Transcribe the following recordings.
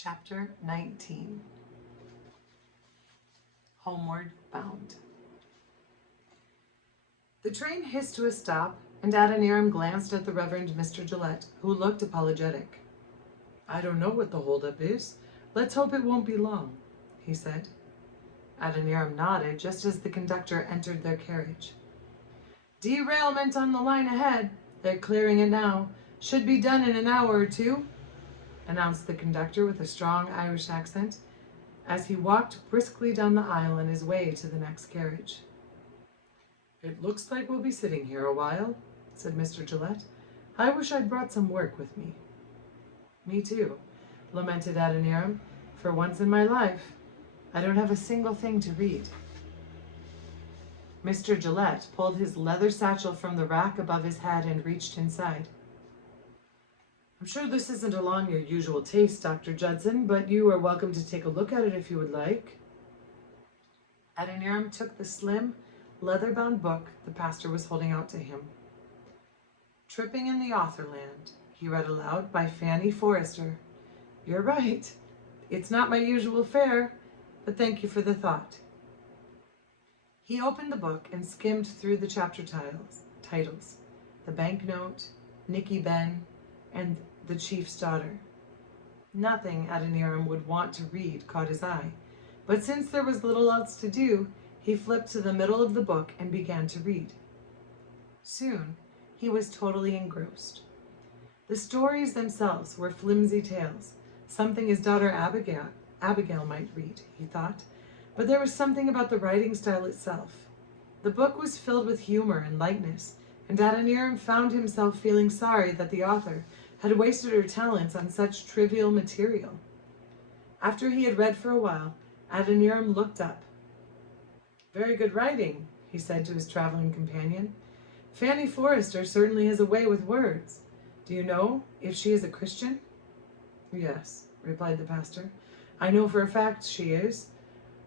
Chapter 19. Homeward Bound. The train hissed to a stop, and Adoniram glanced at the Reverend Mr. Gillette, who looked apologetic. "I don't know what the holdup is. Let's hope it won't be long," he said. Adoniram nodded just as the conductor entered their carriage. "Derailment on the line ahead. They're clearing it now. Should be done in an hour or two," announced the conductor with a strong Irish accent, as he walked briskly down the aisle on his way to the next carriage. "It looks like we'll be sitting here a while," said Mr. Gillette. "I wish I'd brought some work with me." "Me too," lamented Adoniram. "For once in my life, I don't have a single thing to read." Mr. Gillette pulled his leather satchel from the rack above his head and reached inside. "I'm sure this isn't along your usual taste, Dr. Judson, but you are welcome to take a look at it if you would like." Adoniram took the slim, leather-bound book the pastor was holding out to him. "Tripping in the Authorland," he read aloud, by Fanny Forrester. "You're right. It's not my usual fare, but thank you for the thought." He opened the book and skimmed through the chapter titles, The Banknote, Nicky Ben, and The Chief's Daughter. Nothing Adoniram would want to read caught his eye, but since there was little else to do, he flipped to the middle of the book and began to read. Soon, he was totally engrossed. The stories themselves were flimsy tales, something his daughter Abigail might read, he thought, but there was something about the writing style itself. The book was filled with humor and lightness, and Adoniram found himself feeling sorry that the author had wasted her talents on such trivial material. After he had read for a while, Adoniram looked up. "Very good writing," he said to his traveling companion. "Fanny Forrester certainly has a way with words. Do you know if she is a Christian?" "Yes," replied the pastor. "I know for a fact she is.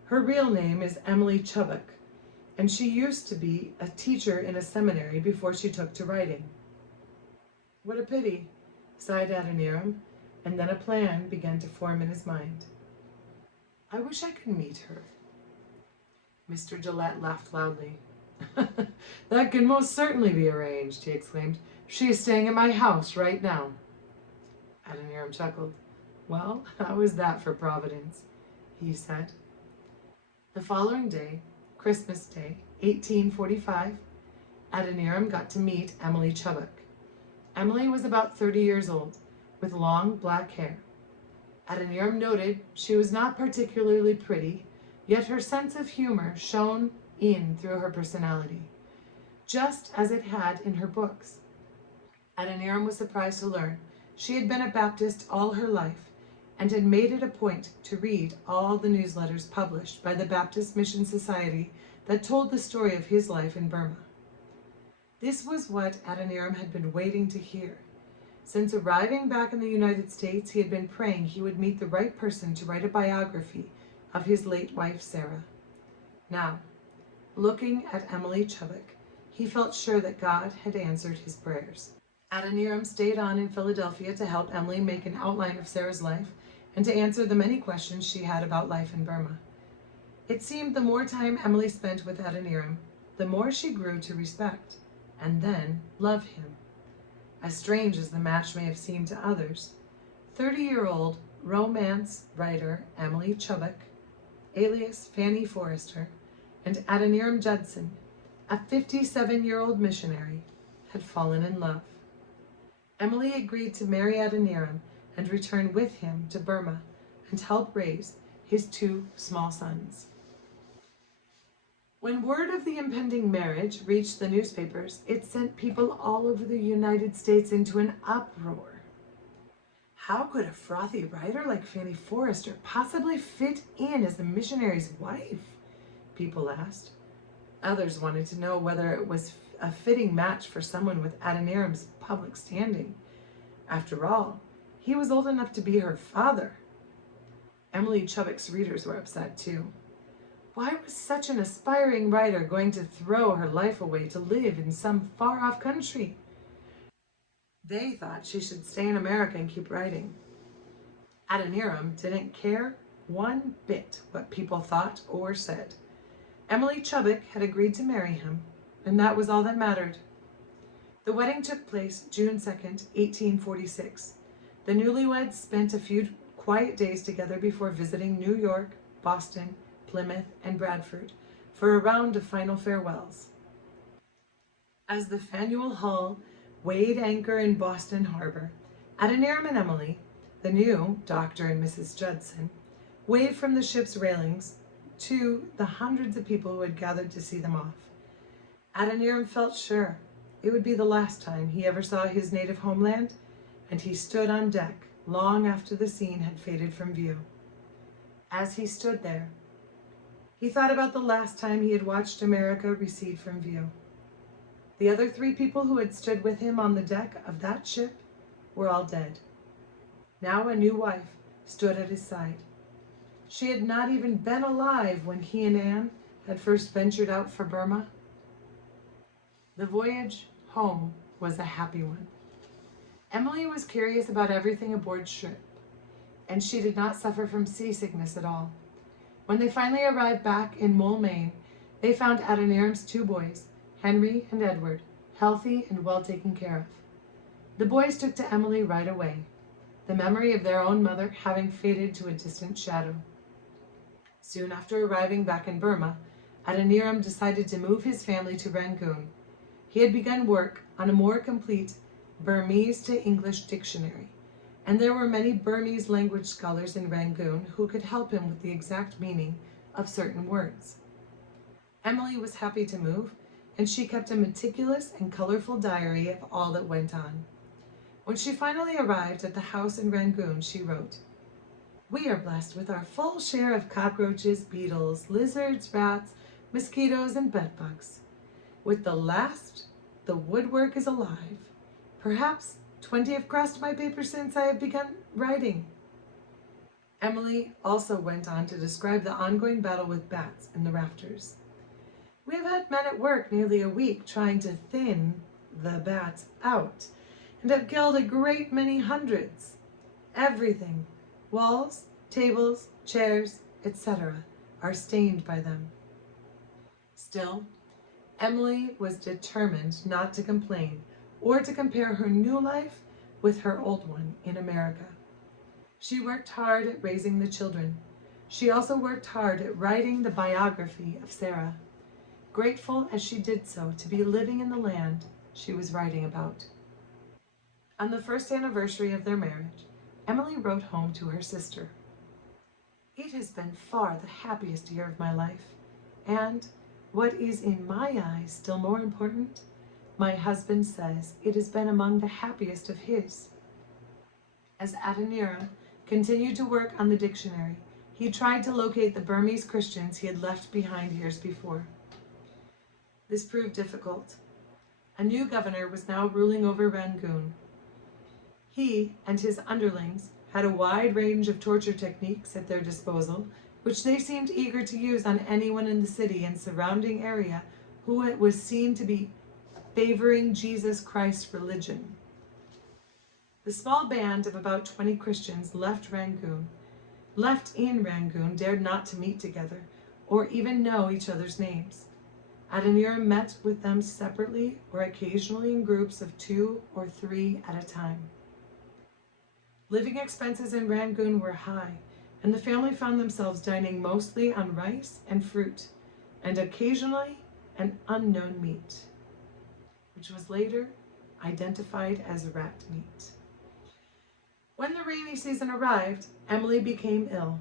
Her real name is Emily Chubbuck, and she used to be a teacher in a seminary before she took to writing." "What a pity," sighed Adoniram, and then a plan began to form in his mind. "I wish I could meet her." Mr. Gillette laughed loudly. "That can most certainly be arranged," he exclaimed. "She is staying at my house right now." Adoniram chuckled. "Well, how is that for Providence?" he said. The following day, Christmas Day, 1845, Adoniram got to meet Emily Chubbuck. Emily was about 30 years old, with long black hair. Adoniram noted she was not particularly pretty, yet her sense of humor shone in through her personality, just as it had in her books. Adoniram was surprised to learn she had been a Baptist all her life and had made it a point to read all the newsletters published by the Baptist Mission Society that told the story of his life in Burma. This was what Adoniram had been waiting to hear. Since arriving back in the United States, he had been praying he would meet the right person to write a biography of his late wife, Sarah. Now, looking at Emily Chubbuck, he felt sure that God had answered his prayers. Adoniram stayed on in Philadelphia to help Emily make an outline of Sarah's life and to answer the many questions she had about life in Burma. It seemed the more time Emily spent with Adoniram, the more she grew to respect and then love him. As strange as the match may have seemed to others, 30-year-old romance writer Emily Chubbuck, alias Fanny Forrester, and Adoniram Judson, a 57-year-old missionary, had fallen in love. Emily agreed to marry Adoniram and return with him to Burma and help raise his 2 small sons. When word of the impending marriage reached the newspapers, it sent people all over the United States into an uproar. How could a frothy writer like Fanny Forrester possibly fit in as the missionary's wife? People asked. Others wanted to know whether it was a fitting match for someone with Adoniram's public standing. After all, he was old enough to be her father. Emily Chubbuck's readers were upset too. Why was such an aspiring writer going to throw her life away to live in some far-off country? They thought she should stay in America and keep writing. Adoniram didn't care one bit what people thought or said. Emily Chubbuck had agreed to marry him, and that was all that mattered. The wedding took place June 2nd, 1846. The newlyweds spent a few quiet days together before visiting New York, Boston, Plymouth, and Bradford for a round of final farewells. As the Faneuil Hull weighed anchor in Boston Harbor, Adoniram and Emily, the new Dr. and Mrs. Judson, waved from the ship's railings to the hundreds of people who had gathered to see them off. Adoniram felt sure it would be the last time he ever saw his native homeland, and he stood on deck long after the scene had faded from view. As he stood there, he thought about the last time he had watched America recede from view. The other 3 people who had stood with him on the deck of that ship were all dead. Now a new wife stood at his side. She had not even been alive when he and Anne had first ventured out for Burma. The voyage home was a happy one. Emily was curious about everything aboard ship, and she did not suffer from seasickness at all. When they finally arrived back in Mole, Maine, they found Adoniram's 2 boys, Henry and Edward, healthy and well taken care of. The boys took to Emily right away, the memory of their own mother having faded to a distant shadow. Soon after arriving back in Burma, Adoniram decided to move his family to Rangoon. He had begun work on a more complete Burmese to English dictionary, and there were many Burmese language scholars in Rangoon who could help him with the exact meaning of certain words. Emily was happy to move, and she kept a meticulous and colorful diary of all that went on. When she finally arrived at the house in Rangoon, she wrote, "We are blessed with our full share of cockroaches, beetles, lizards, rats, mosquitoes, and bedbugs. With the last, the woodwork is alive. Perhaps 20 have crossed my paper since I have begun writing." Emily also went on to describe the ongoing battle with bats in the rafters. "We have had men at work nearly a week trying to thin the bats out, and have killed a great many hundreds. Everything, walls, tables, chairs, etc., are stained by them." Still, Emily was determined not to complain or to compare her new life with her old one in America. She worked hard at raising the children. She also worked hard at writing the biography of Sarah, grateful as she did so to be living in the land she was writing about. On the first anniversary of their marriage, Emily wrote home to her sister, "It has been far the happiest year of my life, and, what is in my eyes still more important, my husband says it has been among the happiest of his." As Adoniram continued to work on the dictionary, he tried to locate the Burmese Christians he had left behind years before. This proved difficult. A new governor was now ruling over Rangoon. He and his underlings had a wide range of torture techniques at their disposal, which they seemed eager to use on anyone in the city and surrounding area who was seen to be favoring Jesus Christ's religion. The small band of about 20 Christians left in Rangoon, dared not to meet together or even know each other's names. Adoniram met with them separately or occasionally in groups of 2 or 3 at a time. Living expenses in Rangoon were high, and the family found themselves dining mostly on rice and fruit, and occasionally an unknown meat, which was later identified as rat meat. When the rainy season arrived, Emily became ill.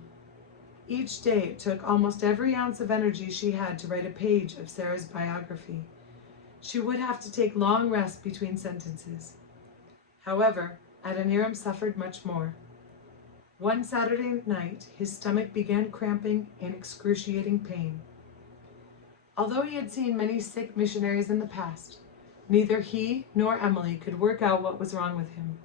Each day it took almost every ounce of energy she had to write a page of Sarah's biography. She would have to take long rests between sentences. However, Adoniram suffered much more. One Saturday night, his stomach began cramping in excruciating pain. Although he had seen many sick missionaries in the past, neither he nor Emily could work out what was wrong with him.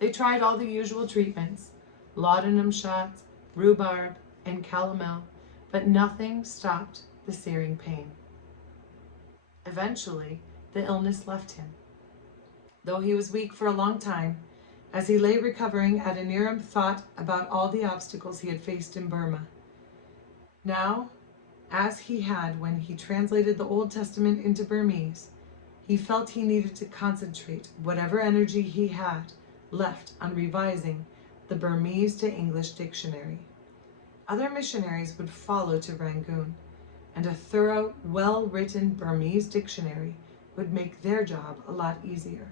They tried all the usual treatments, laudanum shots, rhubarb, and calomel, but nothing stopped the searing pain. Eventually, the illness left him. Though he was weak for a long time, As he lay recovering, Adoniram thought about all the obstacles he had faced in Burma. Now, as he had when he translated the Old Testament into Burmese, he felt he needed to concentrate whatever energy he had left on revising the Burmese to English dictionary. Other missionaries would follow to Rangoon, and a thorough, well-written Burmese dictionary would make their job a lot easier.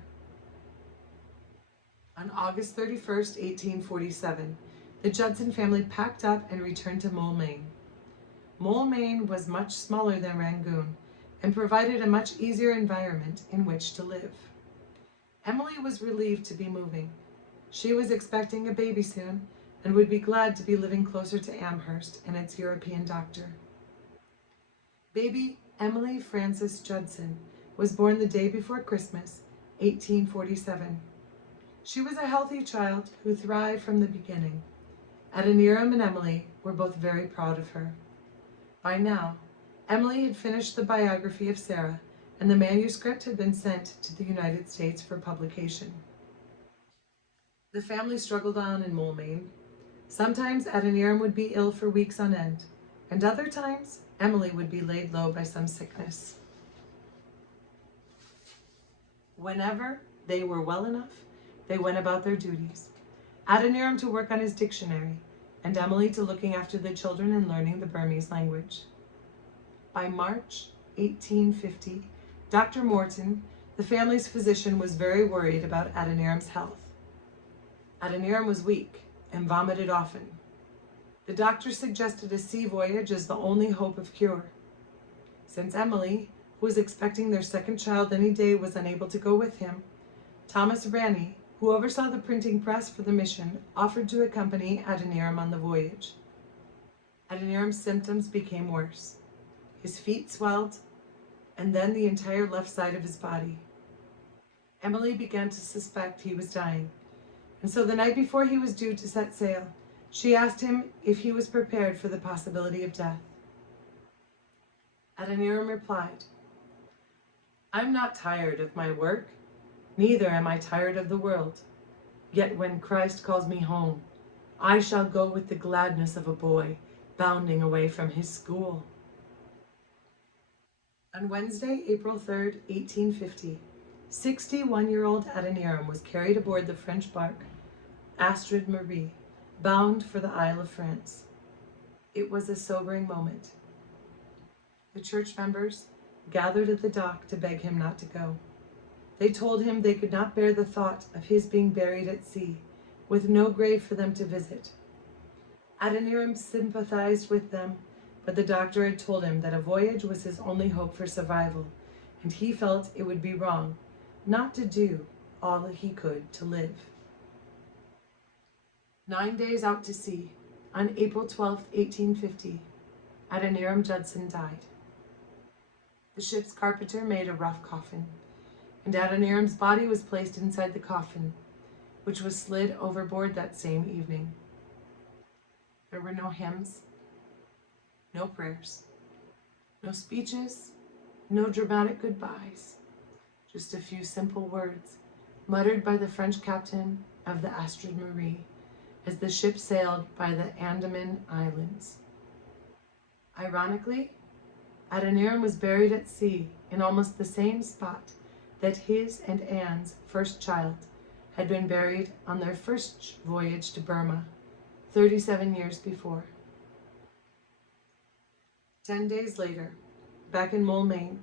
On August 31st, 1847, the Judson family packed up and returned to Moulmein. Moulmein was much smaller than Rangoon and provided a much easier environment in which to live. Emily was relieved to be moving. She was expecting a baby soon and would be glad to be living closer to Amherst and its European doctor. Baby Emily Frances Judson was born the day before Christmas, 1847. She was a healthy child who thrived from the beginning. Adoniram and Emily were both very proud of her. By now, Emily had finished the biography of Sarah, and the manuscript had been sent to the United States for publication. The family struggled on in Moulmein. Sometimes Adoniram would be ill for weeks on end, and other times Emily would be laid low by some sickness. Whenever they were well enough, they went about their duties. Adoniram to work on his dictionary, and Emily to looking after the children and learning the Burmese language. By March 1850, Dr. Morton, the family's physician, was very worried about Adoniram's health. Adoniram was weak and vomited often. The doctor suggested a sea voyage as the only hope of cure. Since Emily, who was expecting their second child any day, was unable to go with him, Thomas Ranney, who oversaw the printing press for the mission, offered to accompany Adoniram on the voyage. Adoniram's symptoms became worse. His feet swelled, and then the entire left side of his body. Emily began to suspect he was dying, and so the night before he was due to set sail, she asked him if he was prepared for the possibility of death. Adoniram replied, "I'm not tired of my work, neither am I tired of the world. Yet when Christ calls me home, I shall go with the gladness of a boy bounding away from his school." On Wednesday, April 3rd, 1850, 61-year-old Adoniram was carried aboard the French bark Astrid Marie, bound for the Isle of France. It was a sobering moment. The church members gathered at the dock to beg him not to go. They told him they could not bear the thought of his being buried at sea, with no grave for them to visit. Adoniram sympathized with them, but the doctor had told him that a voyage was his only hope for survival, and he felt it would be wrong not to do all that he could to live. 9 days out to sea, on April 12, 1850, Adoniram Judson died. The ship's carpenter made a rough coffin, and Adoniram's body was placed inside the coffin, which was slid overboard that same evening. There were no hymns, no prayers, no speeches, no dramatic goodbyes, just a few simple words muttered by the French captain of the Astrid Marie as the ship sailed by the Andaman Islands. Ironically, Adoniram was buried at sea in almost the same spot that his and Anne's first child had been buried on their first voyage to Burma 37 years before. 10 days later, back in Moulmein,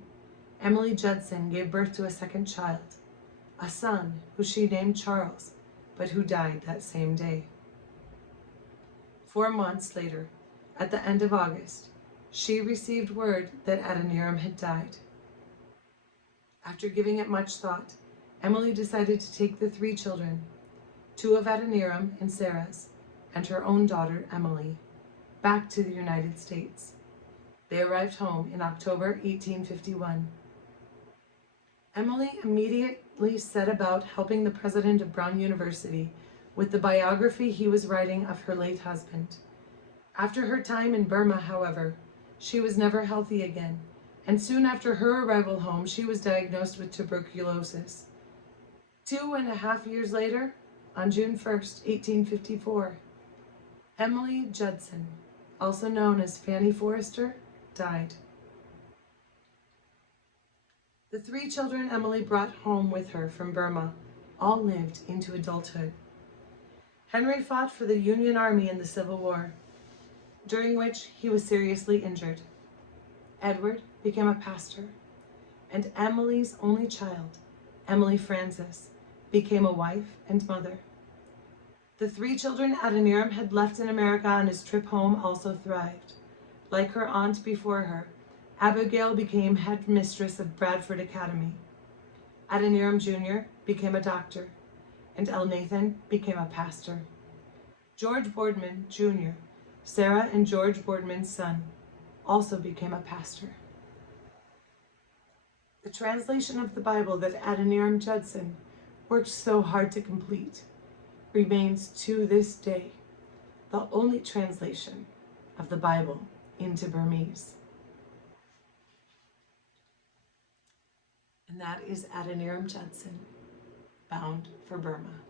Emily Judson gave birth to a second child, a son who she named Charles, but who died that same day. 4 months later, at the end of August, she received word that Adoniram had died. After giving it much thought, Emily decided to take the 3 children, 2 of Adoniram and Sarah's, and her own daughter, Emily, back to the United States. They arrived home in October 1851. Emily immediately set about helping the president of Brown University with the biography he was writing of her late husband. After her time in Burma, however, she was never healthy again, and soon after her arrival home, she was diagnosed with tuberculosis. 2.5 years later, On June 1st, 1854, Emily Judson, also known as Fanny Forrester, died. The 3 children Emily brought home with her from Burma all lived into adulthood. Henry fought for the Union Army in the Civil War, during which he was seriously injured. Edward became a pastor, and Emily's only child, Emily Frances, became a wife and mother. The 3 children Adoniram had left in America on his trip home also thrived. Like her aunt before her, Abigail became headmistress of Bradford Academy. Adoniram Jr. became a doctor, and Elnathan became a pastor. George Boardman Jr., Sarah and George Boardman's son, also became a pastor. The translation of the Bible that Adoniram Judson worked so hard to complete remains to this day the only translation of the Bible into Burmese. And that is Adoniram Judson, bound for Burma.